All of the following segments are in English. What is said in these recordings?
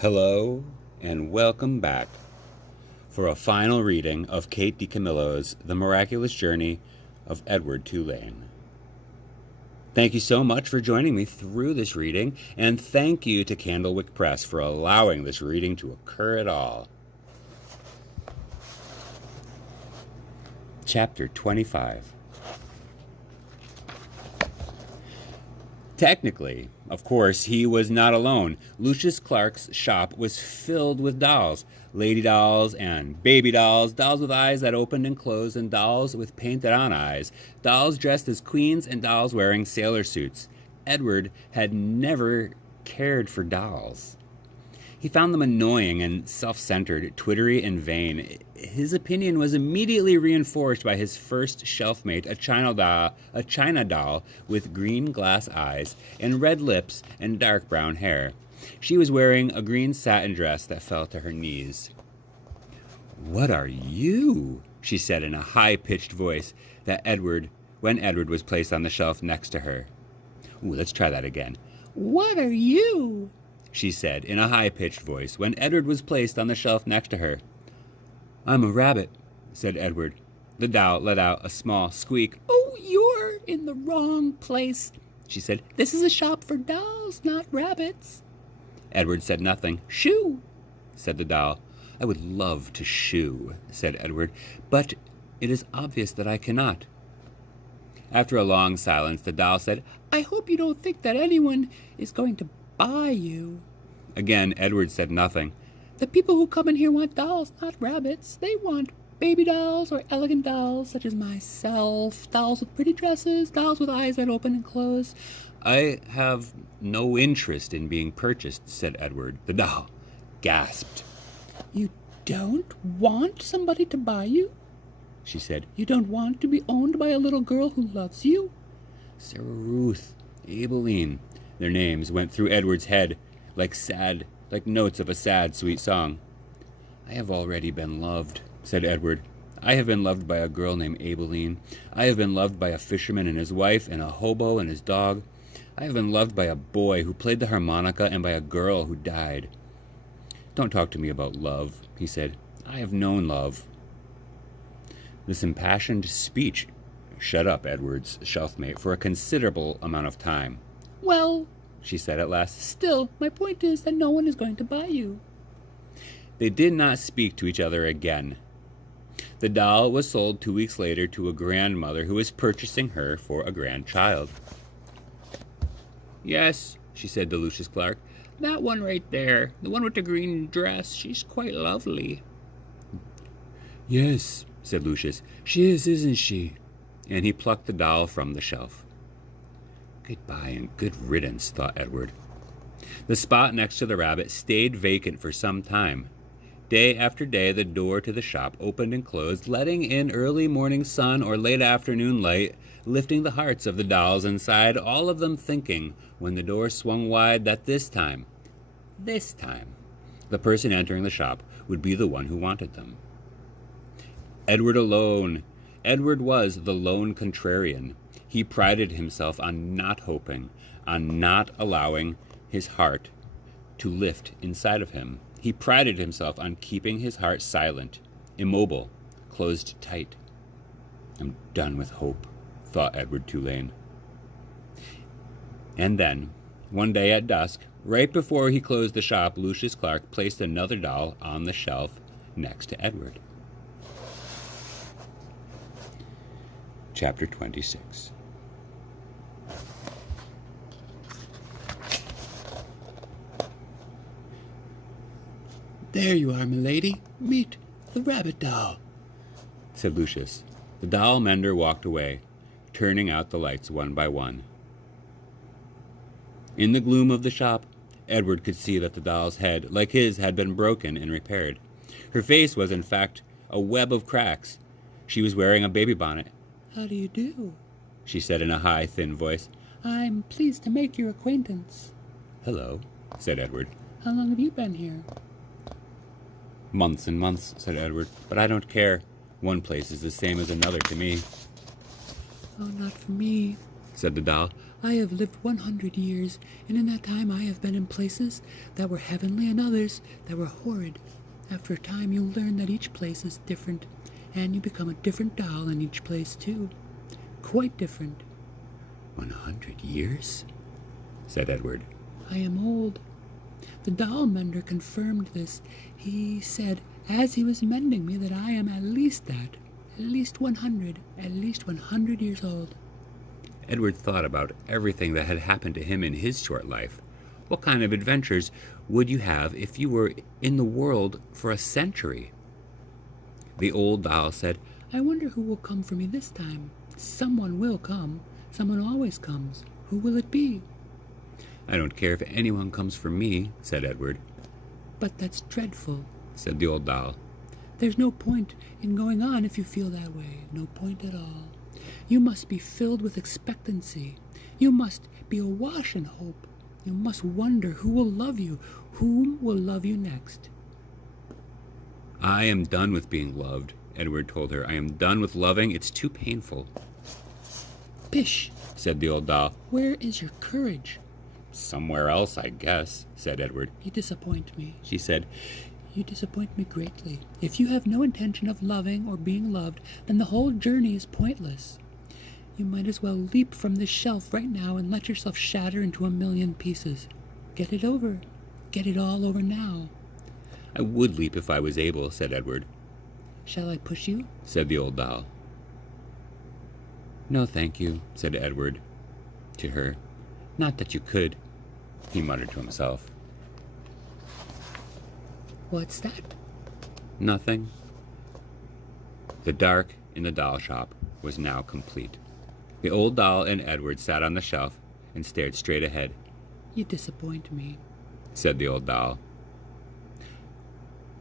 Hello and welcome back for a final reading of Kate DiCamillo's The Miraculous Journey of Edward Tulane. Thank you so much for joining me through this reading, and thank you to Candlewick Press for allowing this reading to occur at all. Chapter 25. Technically, of course, he was not alone. Lucius Clark's shop was filled with dolls. Lady dolls and baby dolls, dolls with eyes that opened and closed, and dolls with painted-on eyes, dolls dressed as queens, and dolls wearing sailor suits. Edward had never cared for dolls. He found them annoying and self-centered, twittery and vain. His opinion was immediately reinforced by his first shelf-mate, a China doll with green glass eyes and red lips and dark brown hair. She was wearing a green satin dress that fell to her knees. "What are you?" she said in a high-pitched voice when Edward was placed on the shelf next to her. Let's try that again. "What are you?" she said in a high-pitched voice when Edward was placed on the shelf next to her. "I'm a rabbit," said Edward. The doll let out a small squeak. "Oh, you're in the wrong place," she said. "This is a shop for dolls, not rabbits." Edward said nothing. "Shoo," said the doll. "I would love to shoo," said Edward, "but it is obvious that I cannot." After a long silence, the doll said, "I hope you don't think that anyone is going to buy you." Again, Edward said nothing. "The people who come in here want dolls, not rabbits. They want baby dolls or elegant dolls, such as myself, dolls with pretty dresses, dolls with eyes that open and close." "I have no interest in being purchased," said Edward. The doll gasped. "You don't want somebody to buy you?" she said. "You don't want to be owned by a little girl who loves you?" Sarah Ruth, Abilene. Their names went through Edward's head like notes of a sad, sweet song. "I have already been loved," said Edward. "I have been loved by a girl named Abilene. I have been loved by a fisherman and his wife and a hobo and his dog. I have been loved by a boy who played the harmonica and by a girl who died." "Don't talk to me about love," he said. "I have known love." This impassioned speech shut up Edward's shelfmate for a considerable amount of time. "Well," she said at last, "still, my point is that no one is going to buy you." They did not speak to each other again. The doll was sold 2 weeks later to a grandmother who was purchasing her for a grandchild. "Yes," she said to Lucius Clark, "that one right there, the one with the green dress, she's quite lovely." "Yes," said Lucius, "she is, isn't she?" And he plucked the doll from the shelf. "Goodbye and good riddance," thought Edward. The spot next to the rabbit stayed vacant for some time. Day after day, the door to the shop opened and closed, letting in early morning sun or late afternoon light, lifting the hearts of the dolls inside, all of them thinking, when the door swung wide, that this time, the person entering the shop would be the one who wanted them. Edward alone. Edward was the lone contrarian. He prided himself on not hoping, on not allowing his heart to lift inside of him. He prided himself on keeping his heart silent, immobile, closed tight. "I'm done with hope," thought Edward Tulane. And then, one day at dusk, right before he closed the shop, Lucius Clark placed another doll on the shelf next to Edward. Chapter 26. "There you are, milady. Meet the rabbit doll," said Lucius. The doll mender walked away, turning out the lights one by one. In the gloom of the shop, Edward could see that the doll's head, like his, had been broken and repaired. Her face was, in fact, a web of cracks. She was wearing a baby bonnet. "How do you do?" she said in a high, thin voice. "I'm pleased to make your acquaintance." "Hello," said Edward. "How long have you been here?" "Months and months," said Edward, "but I don't care. One place is the same as another to me." "Oh, not for me," said the doll. I have lived 100 years, and in that time I have been in places that were heavenly and others that were horrid. After a time you learn that each place is different, and you become a different doll in each place too. Quite different. 100 years? Said Edward. I am old. The doll mender confirmed this. He said, as he was mending me, that I am at least 100 years old. Edward thought about everything that had happened to him in his short life. What kind of adventures would you have if you were in the world for a century? The old doll said, I wonder who will come for me this time. Someone will come. Someone always comes. Who will it be? I don't care if anyone comes for me, said Edward. But that's dreadful, said the old doll. There's no point in going on if you feel that way. No point at all. You must be filled with expectancy. You must be awash in hope. You must wonder who will love you, whom will love you next. I am done with being loved, Edward told her. I am done with loving. It's too painful. Pish, said the old doll. Where is your courage? Somewhere else, I guess, said Edward. You disappoint me, she said. You disappoint me greatly. If you have no intention of loving or being loved, then the whole journey is pointless. You might as well leap from this shelf right now and let yourself shatter into 1,000,000 pieces. Get it over. Get it all over now. I would leap if I was able, said Edward. Shall I push you? Said the old doll. No, thank you, said Edward to her. Not that you could, he muttered to himself. What's that? Nothing. The dark in the doll shop was now complete. The old doll and Edward sat on the shelf and stared straight ahead. You disappoint me, said the old doll.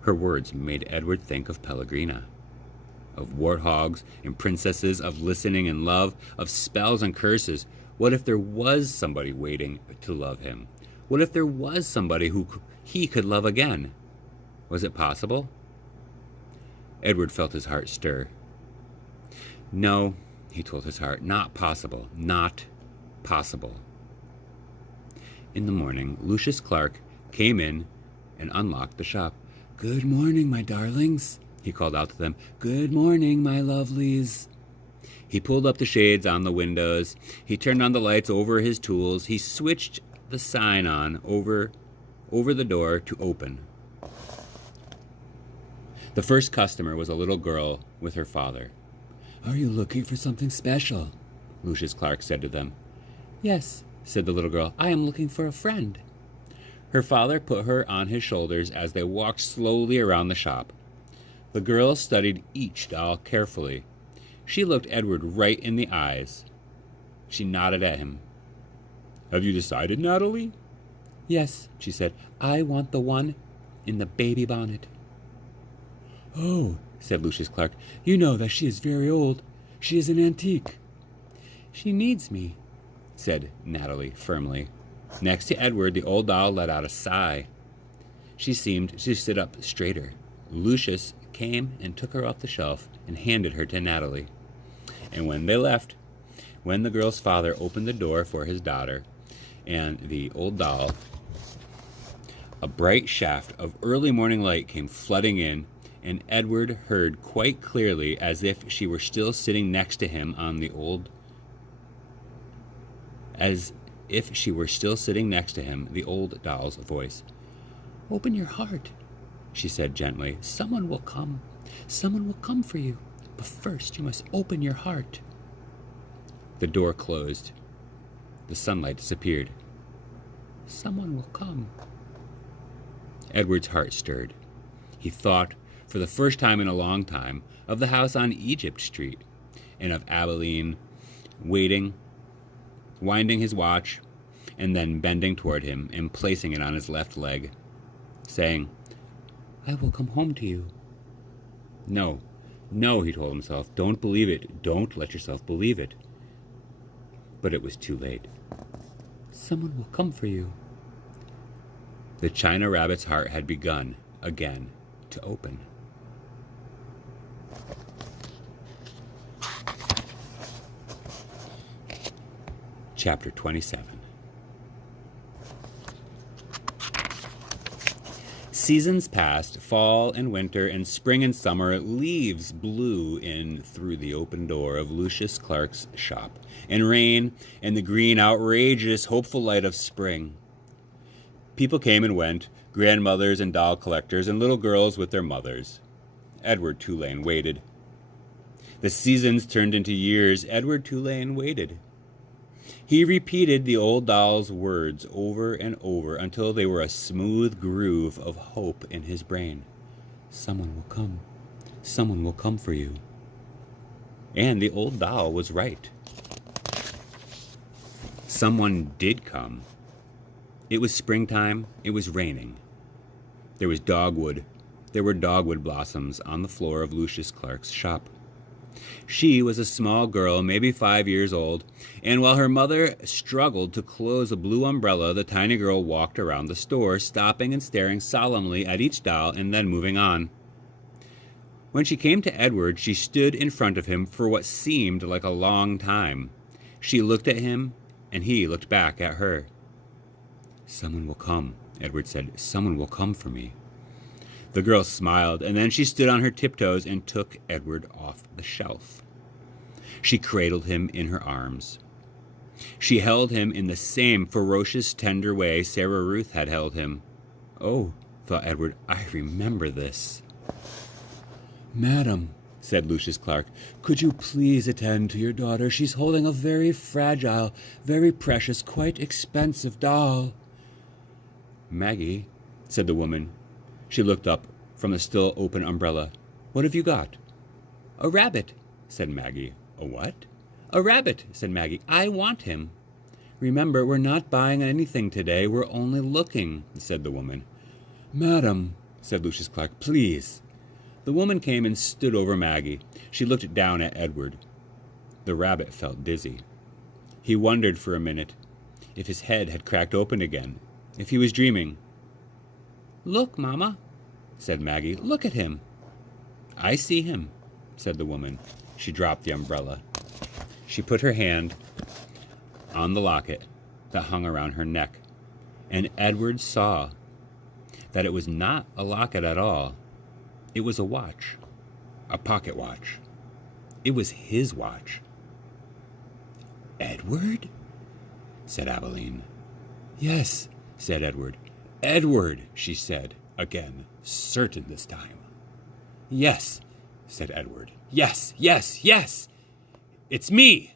Her words made Edward think of Pellegrina, of warthogs and princesses, of listening and love, of spells and curses. What if there was somebody waiting to love him? What if there was somebody who he could love again? Was it possible? Edward felt his heart stir. No, he told his heart, not possible, not possible. In the morning, Lucius Clark came in and unlocked the shop. Good morning, my darlings, he called out to them. Good morning, my lovelies. He pulled up the shades on the windows. He turned on the lights over his tools. He switched the sign on over the door to open. The first customer was a little girl with her father. Are you looking for something special? Lucius Clark said to them. Yes, said the little girl. I am looking for a friend. Her father put her on his shoulders as they walked slowly around the shop. The girl studied each doll carefully. She looked Edward right in the eyes. She nodded at him. Have you decided, Natalie? Yes, she said. I want the one in the baby bonnet. Oh, said Lucius Clark, you know that she is very old. She is an antique. She needs me, said Natalie firmly. Next to Edward, the old doll let out a sigh. She seemed to sit up straighter. Lucius came and took her off the shelf and handed her to Natalie. And when they left, when the girl's father opened the door for his daughter and the old doll, a bright shaft of early morning light came flooding in, and Edward heard quite clearly, as if she were still sitting next to him the old doll's voice. Open your heart, she said gently. Someone will come. Someone will come for you. But first you must open your heart. The door closed. The sunlight disappeared. Someone will come. Edward's heart stirred. He thought, for the first time in a long time, of the house on Egypt Street, and of Abilene winding his watch, and then bending toward him and placing it on his left leg, saying, I will come home to you. No, no, he told himself, don't believe it. Don't let yourself believe it. But it was too late. Someone will come for you. The China Rabbit's heart had begun, again, to open. Chapter 27. Seasons passed, fall and winter and spring and summer. Leaves blew in through the open door of Lucius Clark's shop, and rain and the green, outrageous, hopeful light of spring. People came and went, grandmothers and doll collectors and little girls with their mothers. Edward Tulane waited. The seasons turned into years. Edward Tulane waited. He repeated the old doll's words over and over until they were a smooth groove of hope in his brain. Someone will come. Someone will come for you. And the old doll was right. Someone did come. It was springtime. It was raining. There was dogwood. There were dogwood blossoms on the floor of Lucius Clark's shop. She was a small girl, maybe 5 years old, and while her mother struggled to close a blue umbrella, the tiny girl walked around the store, stopping and staring solemnly at each doll and then moving on. When she came to Edward, she stood in front of him for what seemed like a long time. She looked at him, and he looked back at her. "Someone will come," Edward said. "Someone will come for me." The girl smiled, and then she stood on her tiptoes and took Edward off the shelf. She cradled him in her arms. She held him in the same ferocious, tender way Sarah Ruth had held him. "Oh," thought Edward, "I remember this." "Madam," said Lucius Clark, "could you please attend to your daughter? She's holding a very fragile, very precious, quite expensive doll." "Maggie," said the woman. She looked up from the still open umbrella. "What have you got?" "A rabbit," said Maggie. "A what?" "A rabbit," said Maggie. "I want him." "Remember, we're not buying anything today. We're only looking," said the woman. "Madam," said Lucius Clark, "please." The woman came and stood over Maggie. She looked down at Edward. The rabbit felt dizzy. He wondered for a minute if his head had cracked open again, if he was dreaming. "Look, Mama," said Maggie. "Look at him." "I see him," said the woman. She dropped the umbrella. She put her hand on the locket that hung around her neck, and Edward saw that it was not a locket at all. It was a watch, a pocket watch. It was his watch. "Edward?" said Abilene. "Yes," said Edward. "Edward," she said, again, certain this time. "Yes," said Edward. "Yes, yes, yes! It's me!"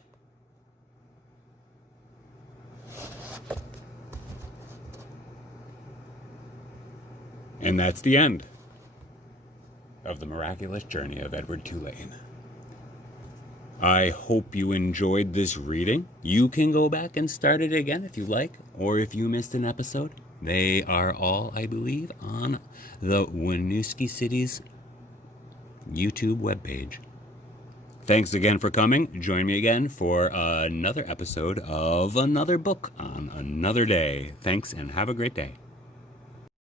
And that's the end of the miraculous journey of Edward Tulane. I hope you enjoyed this reading. You can go back and start it again if you like, or if you missed an episode. They are all, I believe, on the Winooski City's YouTube webpage. Thanks again for coming. Join me again for another episode of another book on another day. Thanks, and have a great day.